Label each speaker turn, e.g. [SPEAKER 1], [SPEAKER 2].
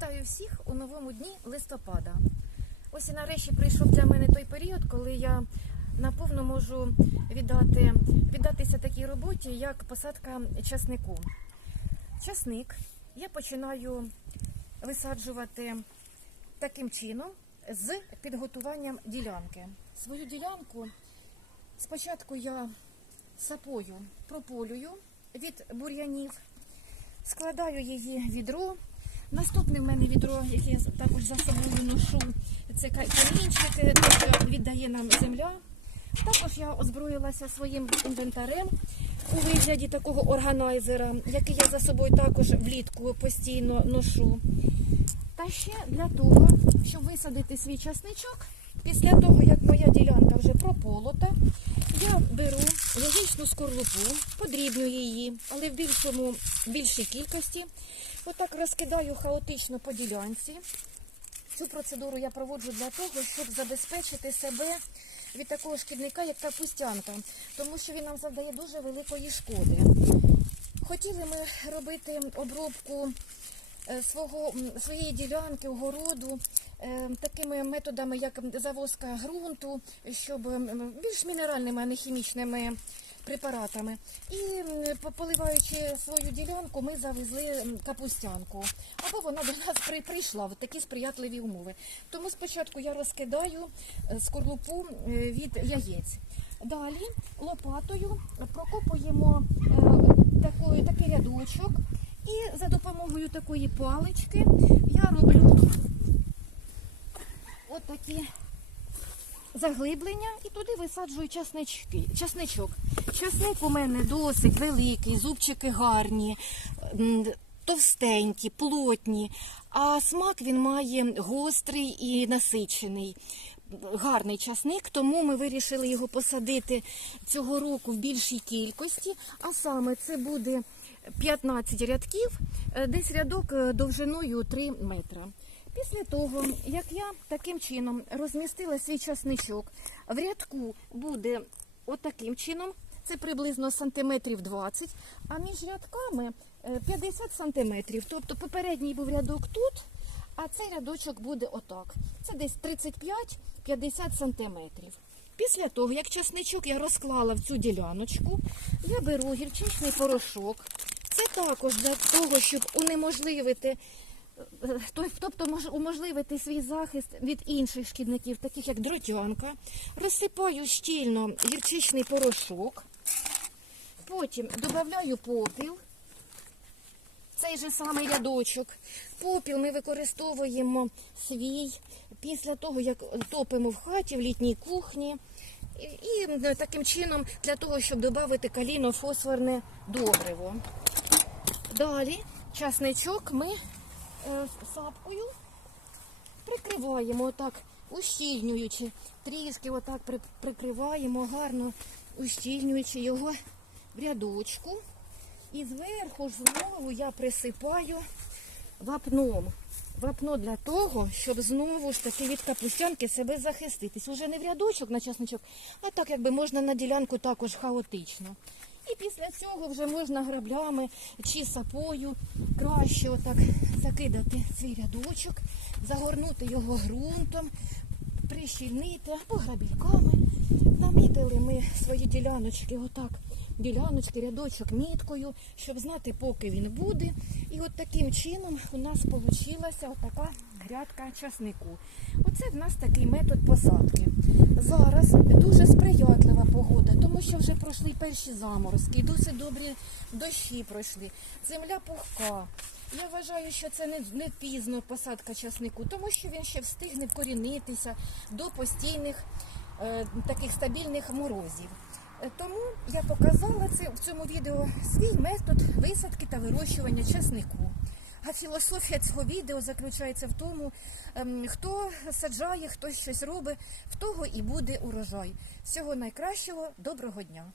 [SPEAKER 1] Вітаю всіх у новому дні листопада. Ось і нарешті прийшов для мене той період, коли я наповно можу віддати, віддатися такій роботі, як посадка часнику. Часник я починаю висаджувати таким чином з підготуванням ділянки. Свою ділянку спочатку я сапою прополюю від бур'янів, складаю її в відро. Наступне в мене відро, яке я також за собою ношу, це ка- камінчик, е, тобто віддає нам земля. Також я озброїлася своїм інвентарем у вигляді такого органайзера, який я за собою також влітку постійно ношу. Та ще для того, щоб висадити свій часничок, після того, як моя ділянка вже прополота, я беру яєчну скорлупу, подрібню її, але в більшому, більшій кількості. Отак розкидаю хаотично по ділянці. Цю процедуру я проводжу для того, щоб забезпечити себе від такого шкідника, як капустянка, тому що він нам завдає дуже великої шкоди. Хотіли ми робити обробку е, свого, своєї ділянки, огороду такими методами, як завозка ґрунту, щоб більш мінеральними, а не хімічними препаратами. І поливаючи свою ділянку, ми завезли капустянку. Або вона до нас прийшла в такі сприятливі умови. Тому спочатку я розкидаю е, скорлупу е, від яєць. Далі лопатою прокопуємо е, такою, такий рядочок. І за допомогою такої палички я роблю такі заглиблення і туди висаджую часнички, часничок. Часник у мене досить великий, зубчики гарні, товстенькі, плотні, а смак він має гострий і насичений. Гарний часник, тому ми вирішили його посадити цього року в більшій кількості, а саме це буде 15 рядків, е, десь рядок е, довжиною 3 метра. Після того, як я таким чином розмістила свій часничок, в рядку буде отаким чином, це приблизно сантиметрів 20, а між рядками е, 50 сантиметрів. Тобто попередній був рядок тут, а цей рядочок буде отак. Це десь 35-50 сантиметрів. Після того, як часничок я розклала в цю діляночку, я беру гірчичний порошок. Це також для того, щоб унеможливити Е, тобто мож- уможливити свій захист від інших шкідників, таких як дротянка. Розсипаю щільно гірчичний порошок, потім додаю попіл, цей же самий рядочок. Попіл ми використовуємо свій після того, як топимо в хаті, в літній кухні. І, і таким чином для того, щоб додати каліно-фосфорне добриво. Далі часничок ми е, сапкою прикриваємо отак, ущільнюючи, трішки отак прикриваємо, гарно ущільнюючи його в рядочку. І зверху ж знову я присипаю вапном. Вапно для того, щоб знову ж таки від капустянки себе захиститись. Уже не в рядочок на часничок, а так якби можна на ділянку також хаотично. І після цього вже можна граблями чи сапою краще отак закидати свій рядочок, загорнути його ґрунтом, прищільнити або грабільками. Намітили ми свої діляночки, отак, діляночки, рядочок міткою, щоб знати, поки він буде. І от таким чином у нас вийшла отака грядка часнику. Оце в нас такий метод посадки. Зараз дуже сприятлива погода, тому що вже пройшли перші заморозки, досить добрі дощі пройшли. Земля пухка. Я вважаю, що це не, не пізно посадка часнику, тому що він ще встигне вкорінитися до постійних е, таких стабільних морозів. Е, Тому я показала це в цьому відео свій метод висадки та вирощування часнику. А філософія цього відео заключається в тому, ем, хто саджає, хто щось робить, в того і буде урожай. Всього найкращого, доброго дня!